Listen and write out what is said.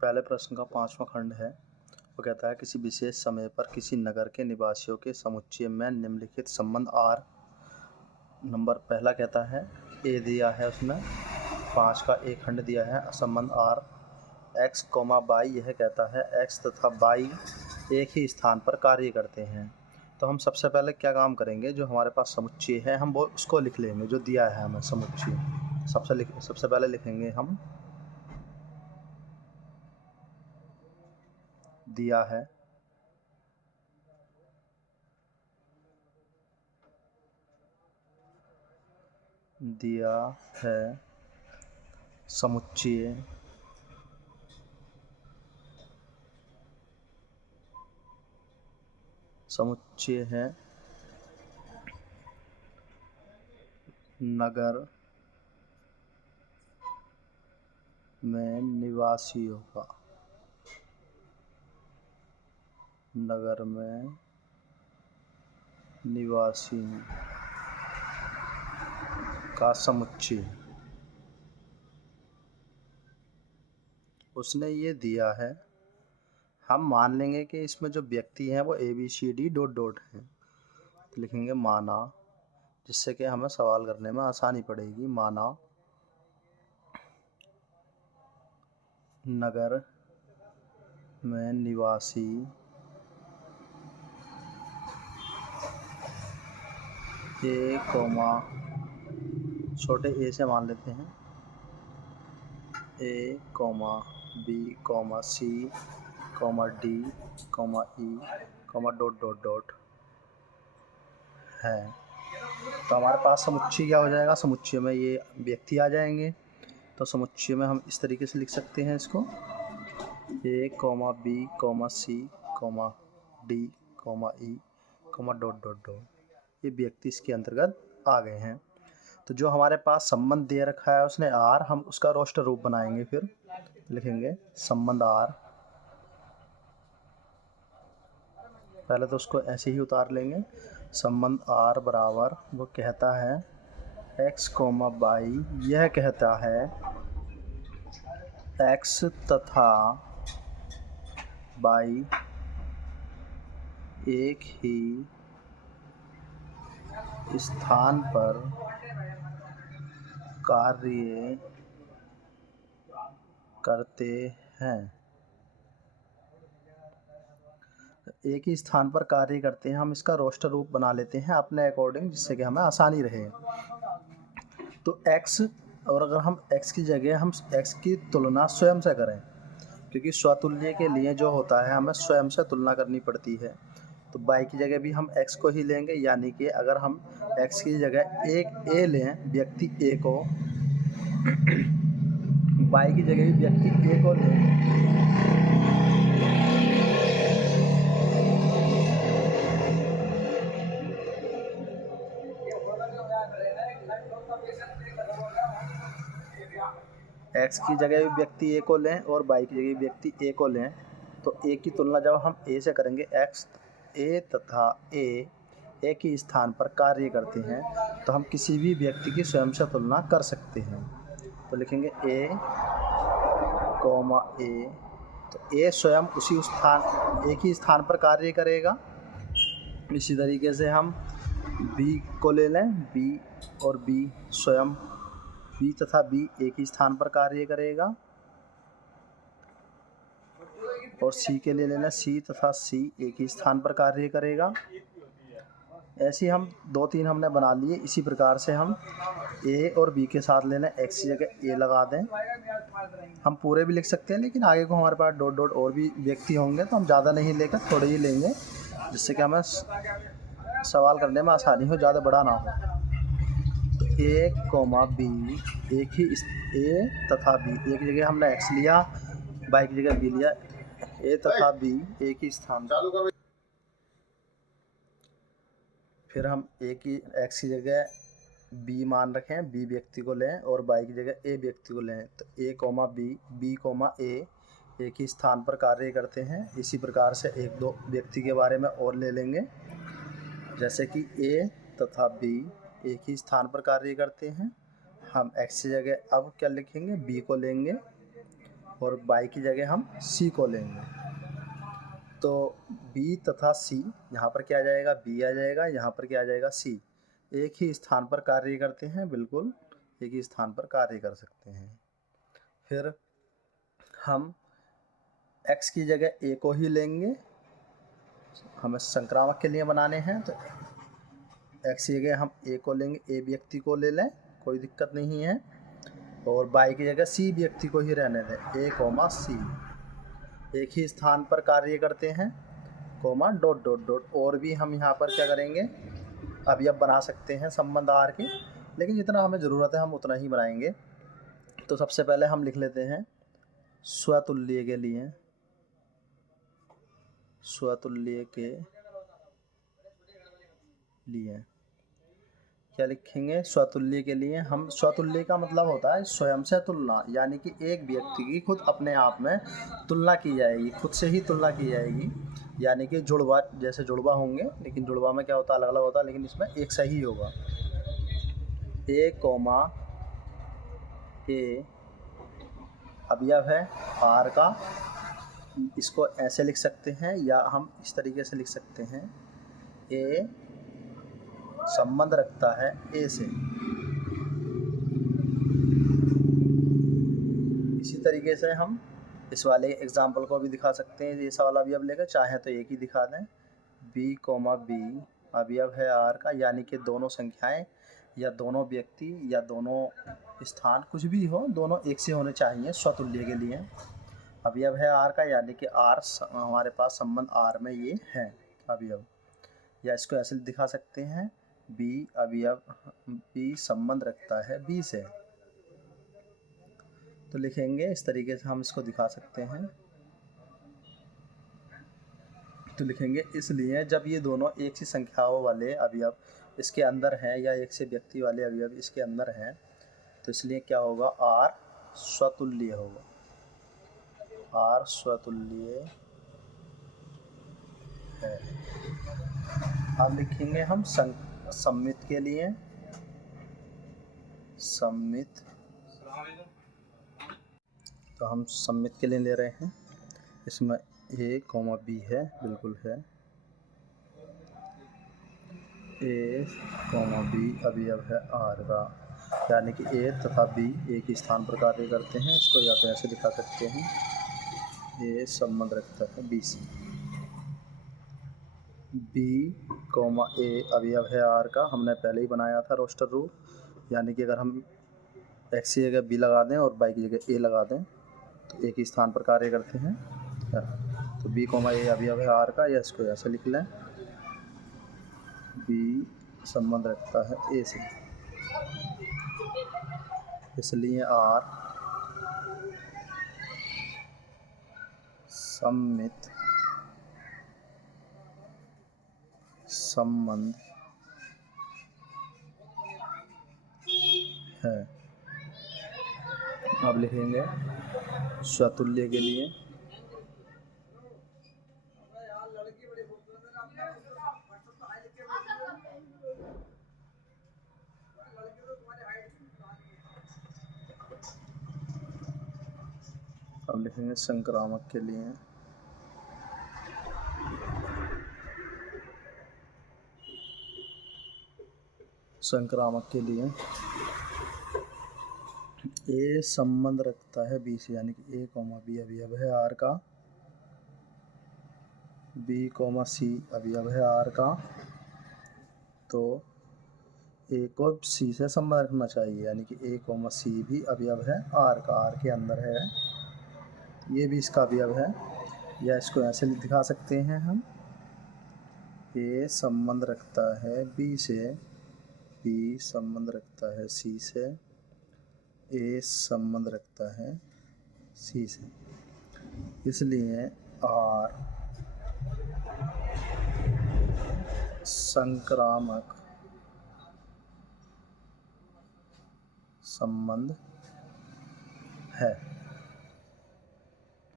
पहले प्रश्न का 5वां खंड है। वो कहता है किसी विशेष समय पर किसी नगर के निवासियों के समुच्चय में निम्नलिखित संबंध आर। नंबर पहला कहता है ए दिया है उसमें 5 का एक खंड दिया है संबंध आर एक्स कोमा वाई। यह कहता है एक्स तथा वाई एक ही स्थान पर कार्य करते हैं। तो हम सबसे पहले क्या काम करेंगे, जो हमारे पास समुच्चय है हम वो उसको लिख लेंगे जो दिया है हमें समुच्चय। सबसे पहले लिखेंगे हम दिया है समुच्चय है नगर में निवासियों का। नगर में निवासियों का समुच्चय उसने ये दिया है। हम मान लेंगे कि इसमें जो व्यक्ति हैं वो ABCD डॉट डॉट हैं। तो लिखेंगे माना, जिससे कि हमें सवाल करने में आसानी पड़ेगी। माना नगर में निवासी ए कोमा छोटे ए से मान लेते हैं A comma B comma C comma D comma E comma dot dot dot है। तो हमारे पास समुच्चय क्या हो जाएगा, समुच्चय में ये व्यक्ति आ जाएंगे। तो समुच्चय में हम इस तरीके से लिख सकते हैं इसको A comma B comma C comma D comma E comma dot dot dot. ये व्यक्ति इसके अंतर्गत आ गए हैं। तो जो हमारे पास संबंध दे रखा है उसने आर, हम उसका रोस्टर रूप बनाएंगे। फिर लिखेंगे संबंध आर। पहले तो उसको ऐसे ही उतार लेंगे। संबंध आर बराबर वो कहता है एक्स कोमा वाई। यह कहता है एक्स तथा वाई एक ही स्थान पर कार्य करते हैं। एक ही स्थान पर कार्य करते हैं, हम इसका रोस्टर रूप बना लेते हैं अपने अकॉर्डिंग, जिससे कि हमें आसानी रहे। तो x, और अगर हम x की जगह हम x की तुलना स्वयं से करें, क्योंकि स्वतुल्य के लिए जो होता है हमें स्वयं से तुलना करनी पड़ती है। तो y की जगह भी हम x को ही लेंगे, यानी कि अगर हम x की जगह एक a लें, व्यक्ति a को, y की जगह भी व्यक्ति a को लें, x की जगह भी व्यक्ति a को लें और y की जगह व्यक्ति a को लें, तो a की तुलना जब हम a से करेंगे, x a तथा a एक ही स्थान पर कार्य करते हैं, तो हम किसी भी व्यक्ति की स्वयं से तुलना कर सकते हैं। तो लिखेंगे a कोमा a। तो a स्वयं उसी स्थान एक ही स्थान पर कार्य करेगा। इसी तरीके से हम b को ले लें, b और b स्वयं b तथा b एक ही स्थान पर कार्य करेगा। और c के लिए लेना, c तथा c एक ही स्थान पर कार्य करेगा। ऐसे हम 2-3 हमने बना लिए। इसी प्रकार से हम a और b के साथ लेना, x की जगह a लगा दें। हम पूरे भी लिख सकते हैं, लेकिन आगे को हमारे पास डॉट डॉट और भी व्यक्ति होंगे, तो हम ज़्यादा नहीं लेकर थोड़े ही लेंगे, जिससे कि हमें सवाल करने में आसानी हो, ज़्यादा बड़ा ना हो। ए कोमा बी एक ही ए तथा बी एक जगह हमने x लिया, y की जगह b लिया। ए तथा बी एक ही स्थान पर, फिर हम a की x की जगह b मान रखें, b व्यक्ति को लें, और y की जगह a व्यक्ति को लें। तो a comma b, b comma a एक ही स्थान पर कार्य करते हैं। इसी प्रकार से 1-2 व्यक्ति के बारे में और ले लेंगे, जैसे कि a तथा b एक ही स्थान पर कार्य करते हैं। हम x की जगह अब क्या लिखेंगे, b को लेंगे, और y की जगह हम c को लेंगे। तो b तथा c, यहाँ पर क्या आ जाएगा, b आ जाएगा, यहाँ पर क्या आ जाएगा, c। एक ही स्थान पर कार्य करते हैं, बिल्कुल एक ही स्थान पर कार्य कर सकते हैं। फिर हम x की जगह a को ही लेंगे, हमें संक्रामक के लिए बनाने हैं, तो x की जगह हम a को लेंगे, a व्यक्ति को ले लें, कोई दिक्कत नहीं है। और y की जगह c व्यक्ति को ही रहने दें, a, c। एक ही स्थान पर कार्य करते हैं, कोमा डॉट डॉट डॉट। और भी हम यहाँ पर क्या करेंगे, अवयव बना सकते हैं संबंध आर के, लेकिन जितना हमें ज़रूरत है हम उतना ही बनाएंगे। तो सबसे पहले हम लिख लेते हैं स्वतुल्य के लिए, स्वतुल्य के लिए क्या लिखेंगे, स्वतुल्य के लिए हम, स्वतुल्य का मतलब होता है स्वयं से तुलना, यानी कि एक व्यक्ति की खुद अपने आप में तुलना की जाएगी, खुद से ही तुलना की जाएगी। यानी कि जुड़वा, जैसे जुड़वा होंगे, लेकिन जुड़वा में क्या होता है, अलग अलग होता है, लेकिन इसमें एक सही होगा। a, a अवयव है आर का, इसको ऐसे लिख सकते हैं या हम इस तरीके से लिख सकते हैं, a संबंध रखता है a से। इसी तरीके से हम इस वाले एग्जाम्पल को भी दिखा सकते हैं, ये वाला अवयव लेकर, चाहे तो एक ही दिखा दें। b, b अवयव है आर का, यानी कि दोनों संख्याएं या दोनों व्यक्ति या दोनों स्थान, कुछ भी हो, दोनों एक से होने चाहिए स्वतुल्य के लिए। अवयव है आर का, यानी कि आर, हमारे पास संबंध आर में ये है अवयव। या इसको ऐसे दिखा सकते हैं, b अवयव, b संबंध रखता है b से। तो लिखेंगे इस तरीके से, हम इसको दिखा सकते हैं। तो लिखेंगे, इसलिए जब ये दोनों एक सी संख्याओं वाले अवयव इसके अंदर हैं, या एक से व्यक्ति वाले अवयव इसके अंदर हैं, तो इसलिए क्या होगा, आर स्वतुल्य होगा, आर स्वतुल्य है। अब लिखेंगे हम सम्मित के लिए, सम्मित। तो हम सम्मित के लिए ले रहे हैं, इसमें a, b है, बिल्कुल है, a, b अवयव है आर का, यानी कि a तथा b एक ही स्थान पर कार्य करते हैं। इसको या तो ऐसे दिखा सकते हैं, a संबंध रखता है b से। b, a अवयव है आर का, हमने पहले ही बनाया था रोस्टर रूल, यानी कि अगर हम x की जगह b लगा दें और y की जगह a लगा दें तो एक ही स्थान पर कार्य करते हैं। तो b, a अवयव है आर का, या इसको ऐसे लिख लें, b संबंध रखता है a से, इसलिए आर सम्मित संबंध है। अब लिखेंगे स्वतुल्य के लिए, अब लिखेंगे संक्रामक के लिए, संक्रामक के लिए a संबंध रखता है b से, यानी कि a, b अवयव है आर का, b, c अवयव है आर का, तो a को c से संबंध रखना चाहिए, यानी कि a, c भी अवयव है आर का, आर के अंदर है, ये भी इसका अवयव है। या इसको ऐसे दिखा सकते हैं हम, a संबंध रखता है b से, b संबंध रखता है c से, a संबंध रखता है c से, इसलिए r संक्रामक संबंध है।